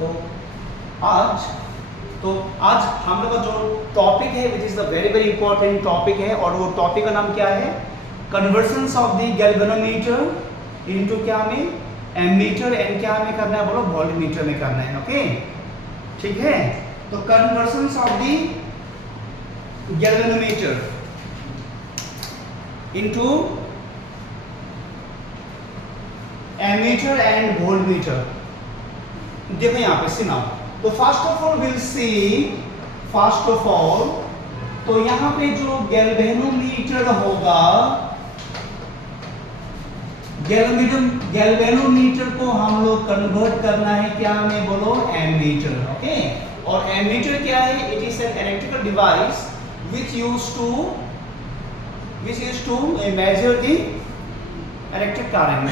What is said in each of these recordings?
तो आज हम लोग का जो टॉपिक है which is the very very important topic है, और वो टॉपिक का नाम क्या है? Convergence of the galvanometer into क्या में एमीटर, एंड क्या में करना है बोलो? वोल्टमीटर में करना है। ओके ठीक है, तो conversions of the galvanometer into ammeter and voltmeter. देखो यहाँ पे सी नाउ, तो first of all will see, first of all तो यहाँ पे जो गैल्वेनोमीटर होगा, गैल्वेनोमीटर को हम लोग कन्वर्ट करना है क्या में बोलो? एमीटर। ओके, और एमीटर क्या है? It is an electrical device which used to measure the electric current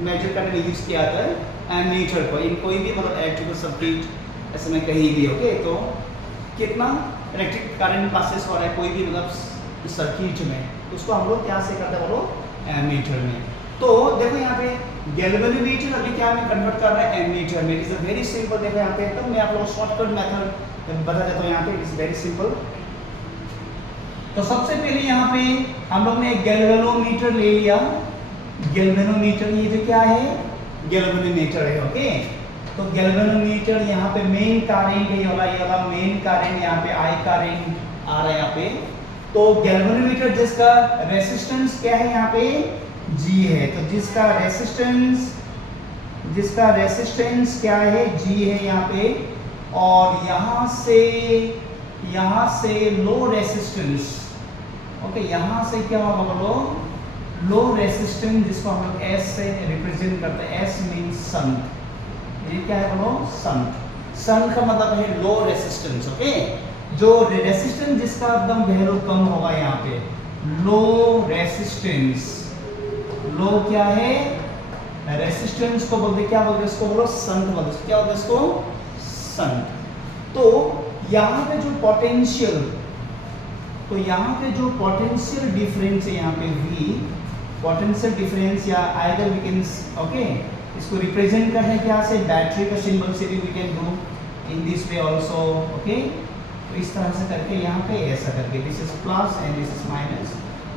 measure करने में यूज किया जाता है एमीटर को, इन कोई भी मतलब इलेक्ट्रिकल सर्किट ऐसे में कहीं भी। ओके, तो कितना इलेक्ट्रिक करंट पासेस हो रहा है कोई भी मतलब सर्किट में, उसको हम लोग क्या से करते हैं बोलो? एमीटर में। तो देखो यहाँ पे गैल्वेनोमीटर अभी क्या में कन्वर्ट कर रहा है? एमीटर में। It is a very simple. देखो यहाँ पे तो मैं आप लोगों को शॉर्टकट मेथड बता देता हूँ। यहाँ पे इट इज वेरी सिंपल। तो सबसे पहले यहाँ पे हम लोग ने गैल्वेनोमीटर ले लिया। गैल्वेनोमीटर ये जो क्या है? गैल्वेनोमीटर है। ओके, तो गैल्वेनोमीटर यहाँ पे मेन करंट है, ये वाला मेन करंट, यहाँ पे आई करंट आ रहा है यहाँ पे। तो गैल्वेनोमीटर जिसका रेसिस्टेंस क्या है यहाँ पे? G है। तो जिसका रेसिस्टेंस क्या है? G है यहाँ पे। और यहाँ से लो रेसिस्टेंस। ओके, यहाँ से क्या होगा बोलो? लो रेसिस्टेंस, जिसको हम लोग S से रिप्रेजेंट करते हैं। S means shunt. ये क्या है बोलो? शंट। शंट का मतलब है लो रेसिस्टेंस। ओके, जो रेसिस्टेंस जिसका एकदम वैल्यू कम होगा यहाँ पे, लो रेसिस्टेंस। लो क्या है? रेसिस्टेंस को बोलते क्या बोलते? इसको बोलो शंट बोलते। क्या बोलते इसको? शंट। तो यहाँ पे जो पोटेंशियल, तो यहाँ पे जो पोटेंशियल डिफरेंस है यहाँ पे V, पोटेंशियल डिफरेंस, या आइदर वी कैन ओके इसको रिप्रेजेंट करने क्या से? बैटरी का सिंबल से भी we can do in this way also. Okay, तो इस तरह से करके यहाँ पे ऐसा करके, this is plus and this is minus.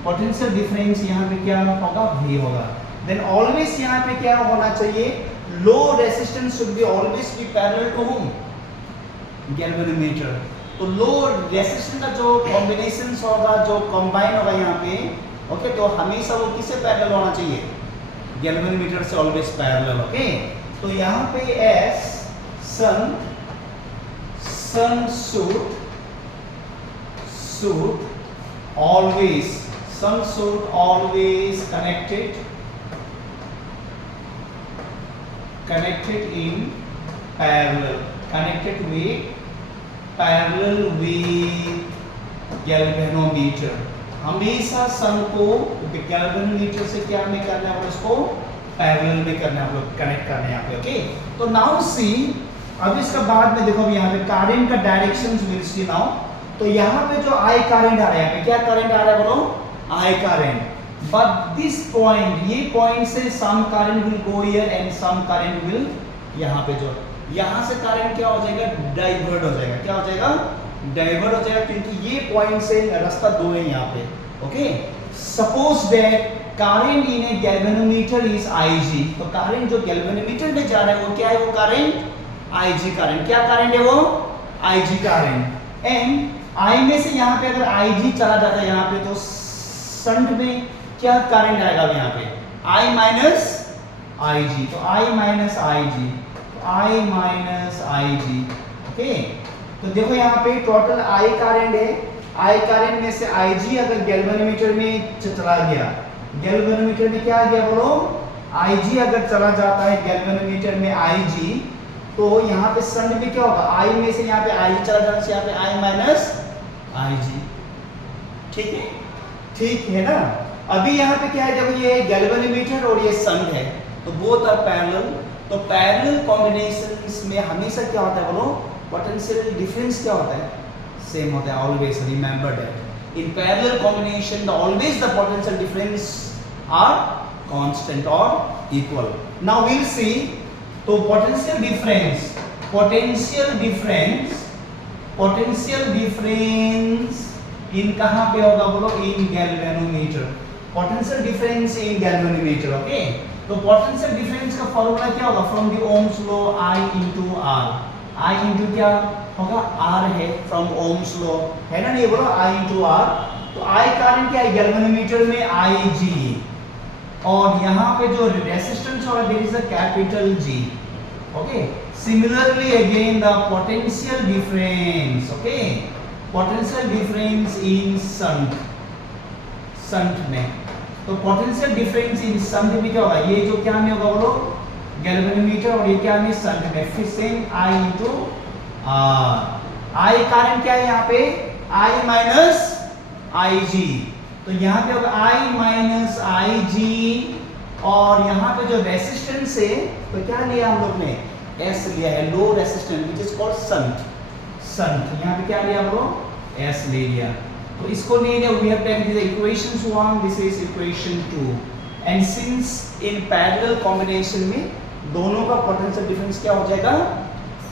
Potential difference यहाँ पे क्या होगा? V होगा। देन ऑलवेज यहाँ पे क्या होना चाहिए? Low resistance should be always be parallel to whom? Galvanometer. तो लो रेसिस्टेंस का जो कॉम्बिनेशन होगा, जो कंबाइन होगा यहाँ पे, ओके, तो हमेशा वो किससे पैरेलल होना चाहिए? गैल्वेनोमीटर से ऑलवेज पैरेलल। ओके, तो यहाँ पे S shunt should always connected in parallel, connected with galvanometer. हमेशा सन को गैल्वेनोमीटर से क्या में करना है? इसको पैरेलल में करना है, कनेक्ट करना है यहाँ पे। ओके, तो नाउ सी, अब इसका बाद में देखो अभी यहाँ पे करंट का डायरेक्शंस विल सी नाउ। तो यहाँ पे जो आई करंट आ रहा है, यहाँ पे क्या करंट आ रहा है बोलो? I current. But this point, ये पॉइंट से some current will go here and some current will यहाँ पे, जो यहाँ से करंट क्या हो जाएगा? डाइवर्ट हो जाएगा। क्या हो जाएगा? डाइवर्ट हो जाएगा, क्योंकि ये पॉइंट से रास्ता दो है यहाँ पे। Okay, suppose that current in A galvanometer is Ig। तो करंट जो गैल्वेनोमीटर में जा रहा है वो क्या है? वो करंट Ig करंट। क्या करंट है वो? Ig current. एंड I में से यहाँ पे अगर Ig चला जाता है यहाँ पे, तो शंट में क्या करंट आएगा यहाँ पे? I minus Ig। तो I minus Ig, I minus Ig। Okay, तो देखो यहाँ पे टोटल I करंट है। I करंट में से Ig अगर गैल्वेनोमीटर में चला गया, गैल्वेनोमीटर में क्या आ गया बोलो? Ig अगर चला जाता है गैल्वेनोमीटर में Ig, तो यहाँ पे शंट में क्या होगा? I में से यहाँ पे Ig चला जाने से यहाँ पे I माइनस Ig। ठीक है, ठीक है ना? अभी यहाँ पे क्या है? देखो ये गैल्वेनोमीटर और ये शंट है, तो बोथ आर पैरेलल। तो पैरेलल कॉम्बिनेशंस में हमेशा क्या होता है बोलो? पोटेंशियल डिफरेंस क्या होता है? सेम होता है, always remember that in parallel combination always the potential difference are constant और इक्वल। नाउ वील सी तो पोटेंशियल डिफरेंस इन कहां पे होगा बोलो, in galvanometer. Potential difference in galvanometer, okay. तो पोटेंशियल डिफरेंस का फॉर्मूला क्या होगा, from the Ohm's law I into R. I into क्या होगा, R है, फ्रॉम ओम्स लॉ है ना, नहीं बोलो I इंटू आर। तो I कारण क्या है गैल्वेनोमीटर में, Ig, और यहाँ पे जो रेजिस्टेंस होगा there is a capital G, okay. Similarly again the potential difference, okay, potential difference in shunt में। तो पोटेंशियल डिफरेंस इन शंट में क्या होगा, ये जो क्या में होगा बोलो, गैल्वेनोमीटर, और ये क्या में, शंट में। फिर same I into R. I कारण क्या है यहाँ पे, I माइनस Ig, तो यहाँ पे होगा I माइनस Ig, और यहाँ पे जो रेसिस्टेंस है तो क्या लिया हम लोग ने, S लिया है, low resistance which is called shunt. यहाँ पे क्या लिया हम लोग, S ले लिया। तो इसको ले लिया, we have taken this equation 1, this is equation 2, and since in parallel combination में दोनों का पोटेंशियल डिफरेंस क्या हो जाएगा,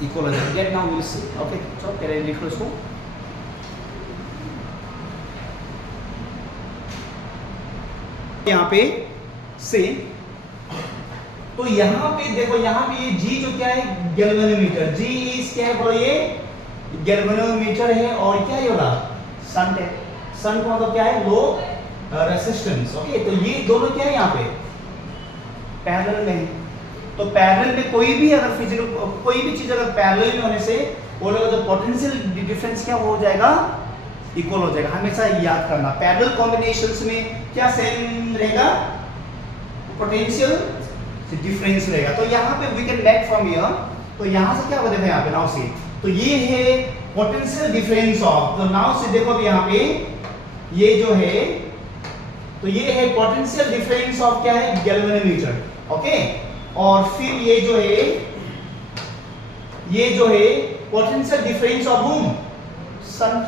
इक्वल हो जाएगा। Get now will see, okay. चलो पहले लिख लो इसको। यहाँ पे से, तो यहाँ पे देखो, यहाँ पे ये G जो क्या है, गैल्वेनोमीटर। G इज क्या है बोलो, ये गैल्वेनोमीटर है, और क्या है होगा, शंट है। शंट मतलब क्या है, लो रेजिस्टेंस, ओके। तो ये दोनों क्या है यहाँ पे पैरेलल में। तो पैरेलल में कोई भी अगर फिजिकल कोई भी चीज अगर पैरेलल में होने से वो लोग जो पोटेंशियल डिफरेंस क्या हो जाएगा, इक्वल हो जाएगा। हमेशा याद करना, पैरेलल कॉम्बिनेशंस में क्या सेम रहेगा, पोटेंशियल डिफरेंस रहेगा। तो यहाँ पे we can make from here, तो यहाँ से क्या होगा, देखो यहाँ पे नाउ से, तो ये है पोटेंशियल डिफरेंस ऑफ, तो नाउ से देखो अभी यहाँ पे ये जो है, तो ये है पोटेंशियल डिफरेंस ऑफ क्या है, गैल्वेनोमीटर, ओके। और फिर ये जो है पोटेंशियल डिफरेंस ऑफ हुम, शंट।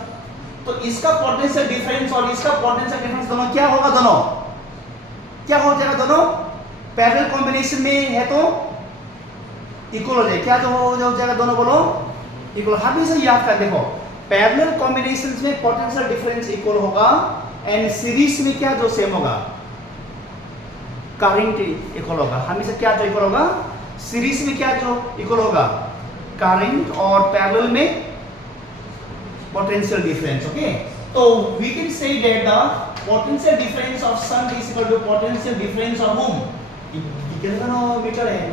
तो इसका पोटेंशियल डिफरेंस और इसका पोटेंशियल डिफरेंस दोनों क्या होगा, दोनों क्या हो जाएगा, दोनों पैरेलल कॉम्बिनेशन में है तो इक्वल हो जाएगा। क्या जो हो जाएगा, दोनों बोलो इक्वल। हमेशा याद कर, देखो पैरेलल कॉम्बिनेशंस में पोटेंशियल डिफरेंस इक्वल होगा, एंड सीरीज में क्या जो सेम होगा, करंट इक्वल होगा। हमेशा क्या जो इक्वल होगा, सीरीज में क्या जो इक्वल होगा, करंट, और पैरेलल में पोटेंशियल डिफरेंस, ओके। तो we can say that the potential difference of shunt is equal to potential difference of hmm, galvanometer है,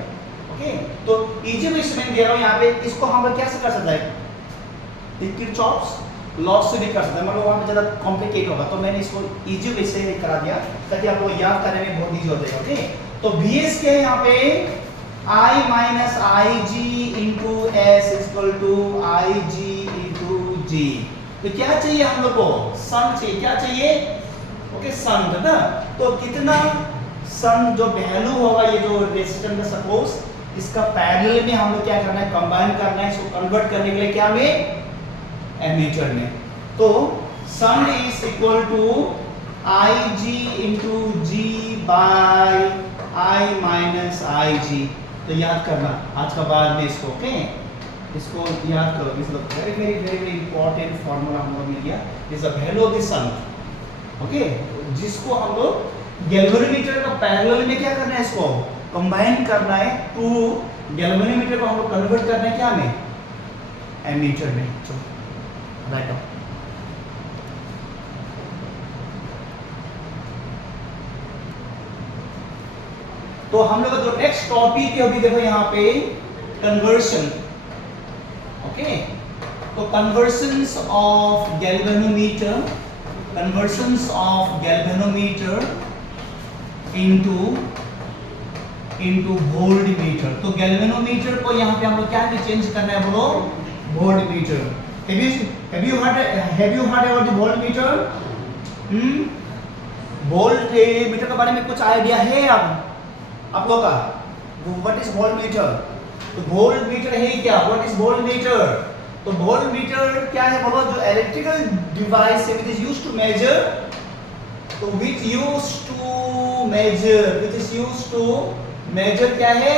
ओके। तो इजी वे से मैं दे रहा हूं यहाँ पे, इसको हम लोग कैसे कर सकते हैं, किरचॉफ्स लॉ से भी कर सकते हैं, मतलब वहाँ पे ज़्यादा कॉम्प्लिकेट होगा, तो मैंने इसको इजी वे से करा दिया ताकि आपको याद करने में बहुत इजी हो जाएगा, ओके। तो VS क्या है यहाँ पे, I minus Ig into S equal to Ig into G। तो क्या चाहिए हम लोग को, शंट चाहिए। क्या चाहिए, ओके, शंट ना। तो कितना शंट जो वैल्यू होगा, ये जो रेजिस्टेंस का सपोज इसका पैरेलल में हम लोग क्या करना है, कंबाइन करना है, इसको कन्वर्ट करने के लिए क्या में, एमीटर में। तो shunt is equal to Ig into G by I minus Ig। तो याद करना आज का बाद में इसको, ओके, इसको याद करो। मतलब वेरी इंपॉर्टेंट फॉर्मूला हम लोग ने लिया, is the value of the shunt, okay, जिसको हम लोग गैल्वेनोमीटर का पैरेलल में क्या करना है, इसको कंबाइन करना है, टू गैल्वेनोमीटर को हम लोग कन्वर्ट करना है क्या में, एमीटर में। चलो राइट ऑफ। तो हम लोग का जो नेक्स्ट टॉपिक है अभी देखो यहाँ पे, कन्वर्शन, ओके। तो conversions of galvanometer into voltmeter. तो गैल्वेनोमीटर को यहाँ पे हम लोग क्या चेंज करना है बोलो, voltmeter. Have you heard about the voltmeter? Voltmeter के बारे में कुछ आइडिया है आप लोग का? What is voltmeter? तो वोल्टमीटर है क्या? What is voltmeter? तो वोल्टमीटर क्या है बोलो, जो इलेक्ट्रिकल डिवाइस है which is used to measure, तो which used to measure क्या है,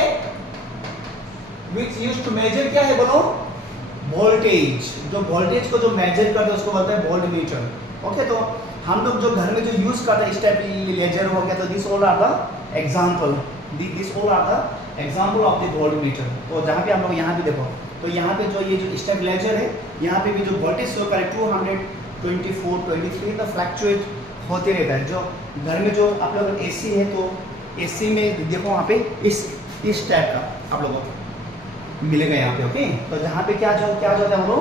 विच यूज्ड टू मेजर क्या है बोलो, वोल्टेज। जो वोल्टेज को जो मेजर करते हैं उसको बोलते हैं वोल्टमीटर। ओके, तो हम लोग जो घर में जो यूज करते हैं स्टेबलाइजर हो गया, तो this all are the example, this all are the example of the voltmeter. तो जहाँ पे हम लोग यहाँ भी देखो, तो यहाँ पे जो ये जो स्टेबलाइजर है, यहाँ पे भी जो वोल्टेज शो करे 224 23 तो फ्लक्चुएट होते रहता है। जो घर में जो आप लोग एसी है, तो एसी में देखो वहाँ पे इस टाइप का आप लोगों को मिलेगा यहाँ पे। ओके, तो जहाँ पे क्या जो होता है वो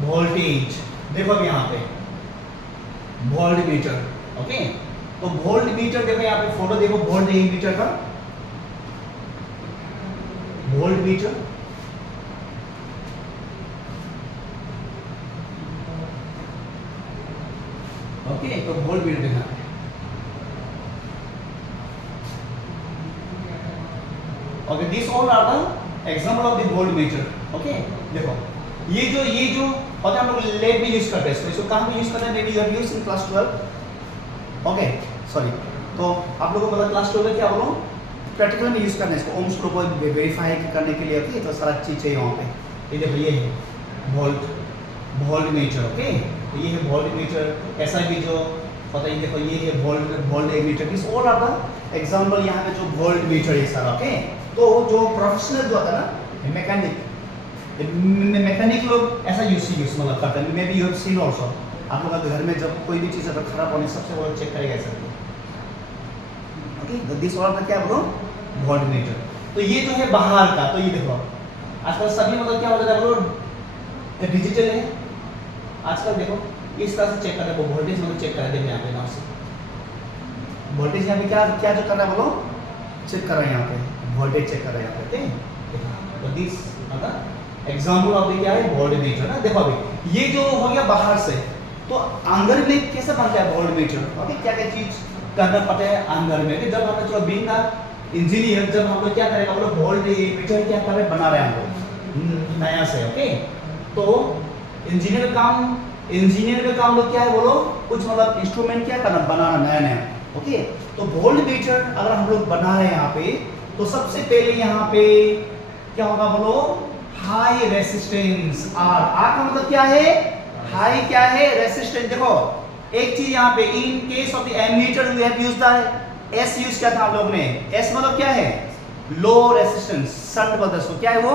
वोल्टेज, देखो अब यहाँ पे वोल्ट मीटर। ओके, तो वोल्ट मीटर देखो यहाँ पे फोटो देखो, वोल्ट मीटर का, वोल्ट मीटर। ओके, तो वोल्ट मीटर देखना है। Okay, this all are the example of the voltmeter. Okay, देखो ये जो होता है हम लोग लैब में यूज करते हैं इसको कहाँ पे यूज करते हैं, may be you have used in class 12। Okay, sorry, तो आप लोगों को मतलब क्लास 12 में क्या बोलो, प्रैक्टिकल में यूज करना है इसको, ओम्स लॉ को वेरीफाई करने के लिए। ओके, तो सारा चीज चाहिए वहाँ पे। ये देखो ये है वोल्ट मीटर। ओके, तो ये है वोल्ट मीटर। ऐसा भी जो होता है, देखो ये है voltmeter. This all are the example यहाँ पे जो वोल्ट मीटर है सारा। ओके, तो जो प्रोफेशनल जो होता है ना, मैकेनिक लोग ऐसा यूज मतलब करते हैं। May be you have seen also, आप लोग घर में जब कोई भी चीज़ अगर खराब होने सबसे पहले चेक करेगा ऐसा। ओके, तो दिस ऑल का क्या बोलो, वोल्ट मीटर। तो ये जो है बाहर का, तो ये देखो आजकल सभी मतलब क्या होता है बोलो, डिजिटल है आजकल। देखो इस तरह से चेक करते हैं, वो वोल्टेज मतलब चेक कर रहे हैं यहाँ पे ना से वोल्टेज यहाँ पे क्या जो कर रहा है बोलो, चेक कर रहे हैं यहाँ पे वोल्टेज चेक कर रहे हैं यहाँ पे। तो दिस मतलब एग्जाम्पल ऑफ द क्या है, वोल्ट मीटर ना। देखो अभी ये जो हो गया बाहर से, तो अंदर में कैसे बनता है वोल्ट मीटर। ओके, क्या क्या चीज करना पड़ता है अंदर में। जब हम लोग बीइंग इंजीनियर, जब हम लोग क्या करेगा बोलो, वोल्ट मीटर क्या कर रहे बना रहे हैं हम लोग नया से। ओके, तो इंजीनियर का काम लोग क्या है बोलो, कुछ मतलब इंस्ट्रूमेंट क्या करना, बनाना नया। ओके, तो वोल्ट मीटर अगर हम लोग बना रहे हैं यहाँ पे, तो सबसे पहले यहाँ पे क्या होगा बोलो, हाई रेसिस्टेंस। आर का मतलब क्या है, हाई क्या है, रेसिस्टेंस। देखो एक चीज यहाँ पे, in case of the ammeter we have used the S use किया था हम लोग ने। एस मतलब क्या है, लो रेसिस्टेंस, शंट बोलते हैं उसको। क्या है वो,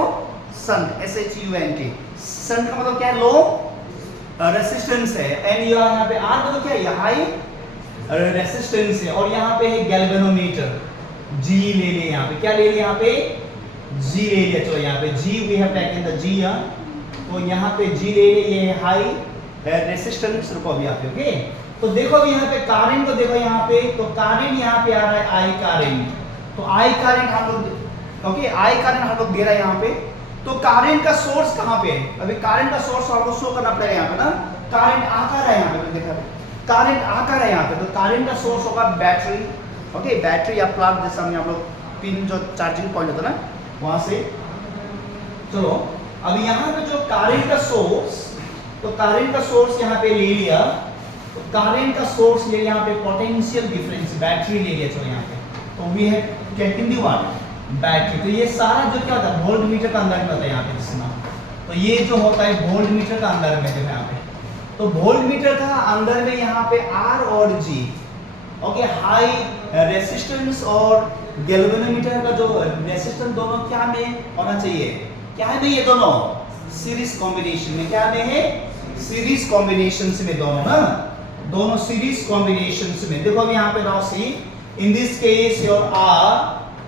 शंट, SHUNT। शंट का मतलब क्या है, लो रेसिस्टेंस है। एंड यहाँ पे आर मतलब क्या है, हाई रेसिस्टेंस है। और यहाँ पे है गैल्वेनोमीटर, जी ले लिए यहाँ पे, क्या ले लिए यहाँ पे, जी ले लिया। चलो यहाँ पे जी वी हैव टेकन द जी, तो यहाँ पे जी ले लिए, ये है हाई रेसिस्टेंस। रुको अभी यहाँ पे। ओके, तो देखो अभी यहाँ पे करंट को देखो यहाँ पे, तो करंट यहाँ पे आ रहा है आई करंट। तो आई करंट हम लोग, ओके, आई करंट हम लोग दे रहा है यहाँ पे। तो करंट का सोर्स कहाँ पे है, अभी करंट का सोर्स आपको शो करना पड़ेगा यहाँ पे ना। करंट आकर है यहाँ पे, देखा करंट आकर है यहाँ पे, तो करंट का सोर्स होगा बैटरी। ओके, बैटरी या प्लग जैसा हम लोग पिन जो चार्जिंग पॉइंट होता है ना वहां से। चलो अब यहाँ पे जो करंट का सोर्स, तो करंट का सोर्स यहाँ पे ले लिया, तो करंट का सोर्स ले यहाँ पे पोटेंशियल डिफरेंस बैटरी ले लिया। चलो यहाँ पे, तो we have taken the what, battery. तो ये सारा जो क्या होता है वोल्ट मीटर का अंदर में होता है यहाँ पे जिसमें, तो ये जो होता है वोल्ट मीटर का अंदर में देखो यहाँ पे। तो वोल्ट मीटर का अंदर में यहाँ पे आर और जी। ओके, हाई रेसिस्टेंस और गैल्वेनोमीटर का जो रेसिस्टेंस दोनों क्या में होना चाहिए, क्या है ये दोनों सीरीज कॉम्बिनेशन में। क्या में है, सीरीज कॉम्बिनेशन में दोनों ना, दोनों सीरीज कॉम्बिनेशन में। देखो अब यहाँ पे now see, in this case your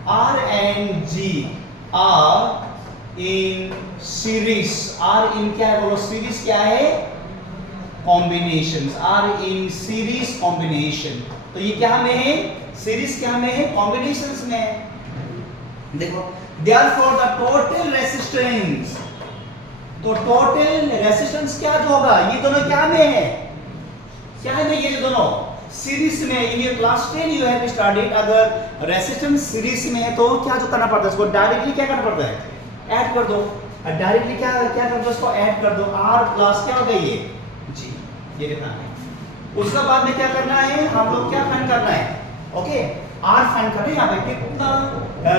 R and G are in series. R in क्या है बोलो, सीरीज क्या है, combinations. R in series combination. तो ये क्या में है, सीरीज क्या में है, कॉम्बिनेशंस में है। देखो therefore the total resistance, तो टोटल रेसिस्टेंस क्या जो होगा, ये दोनों क्या में है, क्या है ये जो दोनों सीरीज में। In your class 10 you have studied, अगर रेसिस्टेंस सीरीज में है तो क्या जो करना पड़ता है, इसको डायरेक्टली क्या करना पड़ता है, ऐड कर दो। डायरेक्टली क्या कर दो, इसको ऐड कर दो। आर प्लस क्या हो गया ये जी, ये देखना है। उसके बाद में क्या करना है, हम लोग क्या फाइंड करना है, ओके, आर फाइंड करना है। यहाँ पे कितना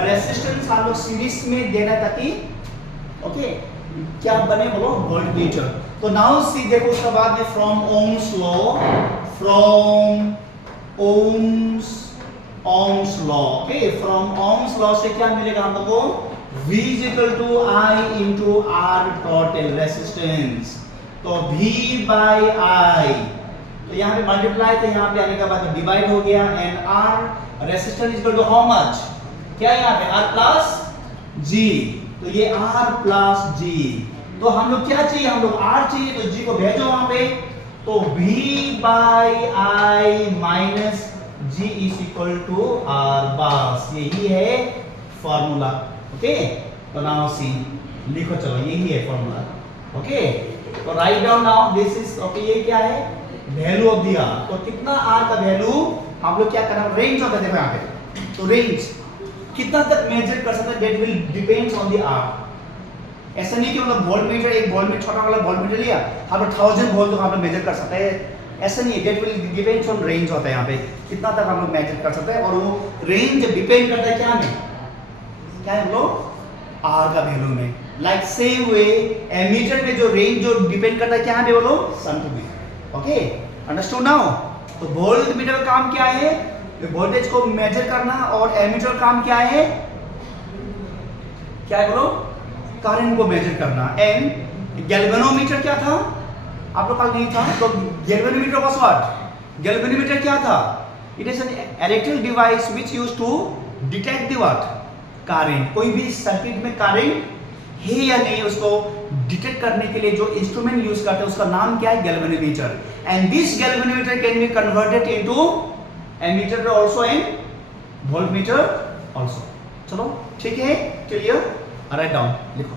रेसिस्टेंस हम लोग सीरीज में देना ताकि ओके, क्या बने बोलो, वोल्टमीटर। तो नाउ सी, देखो उसके बाद में from Ohm's law, from Ohm's law, okay, from Ohm's law से क्या मिलेगा हम लोग को, V is equal to I into R total resistance। तो V by I, तो यहाँ पे मल्टीप्लाई, तो यहाँ पे आने के बाद डिवाइड हो गया, and R resistance equal to how much, क्या है यहाँ पे R प्लस G, तो ये R प्लस G। तो हम लोग क्या चाहिए, हम लोग R चाहिए, तो G को भेजो वहां पे, तो V by I minus G is equal to R, बस यही है फॉर्मूला। ओके, तो नाउ सी, लिखो, चलो यही है फॉर्मूला। ओके, तो write down now this is, okay, ये क्या है, वैल्यू ऑफ द आर। तो कितना आर का वैल्यू हम लोग क्या करना, रेंज होता है, देखो यहाँ पे, तो रेंज कितना तक मेजर कर सकते हैं, that will depends on the R. ऐसा नहीं कि मतलब वोल्टमीटर, एक वोल्टमीटर, छोटा वाला वोल्टमीटर लिया, हम लोग 1000 वोल्ट तो हम लोग मेजर कर सकते हैं, ऐसा नहीं है, that will depends on range होता है यहाँ पे, कितना तक हम लोग मेजर कर सकते हैं, और वो रेंज डिपेंड करता है क्या में, क्या है बोलो, आर का वैल्यू में। लाइक सेम वे एमीटर में जो रेंज जो डिपेंड करता है क्या है बोलो, शंट में। Okay, understood now. तो वोल्ट मीटर का काम क्या है, वोल्टेज को मेजर करना, और एमीटर काम क्या है, क्या है बोलो, करंट को मेजर करना। एंड गैल्वेनोमीटर क्या था, आप लोग कल नहीं था, तो गैल्वेनोमीटर वाज व्हाट, गैल्वेनोमीटर क्या था, it is an electrical device which used to detect the what, current. कोई भी सर्किट में करंट है या नहीं, उसको डिटेक्ट करने के लिए जो इंस्ट्रूमेंट यूज करते हैं उसका नाम क्या है, galvanometer. And this galvanometer can be converted into ammeter also and voltmeter also. चलो ठीक है, क्लियर, राइट डाउन, लिखो।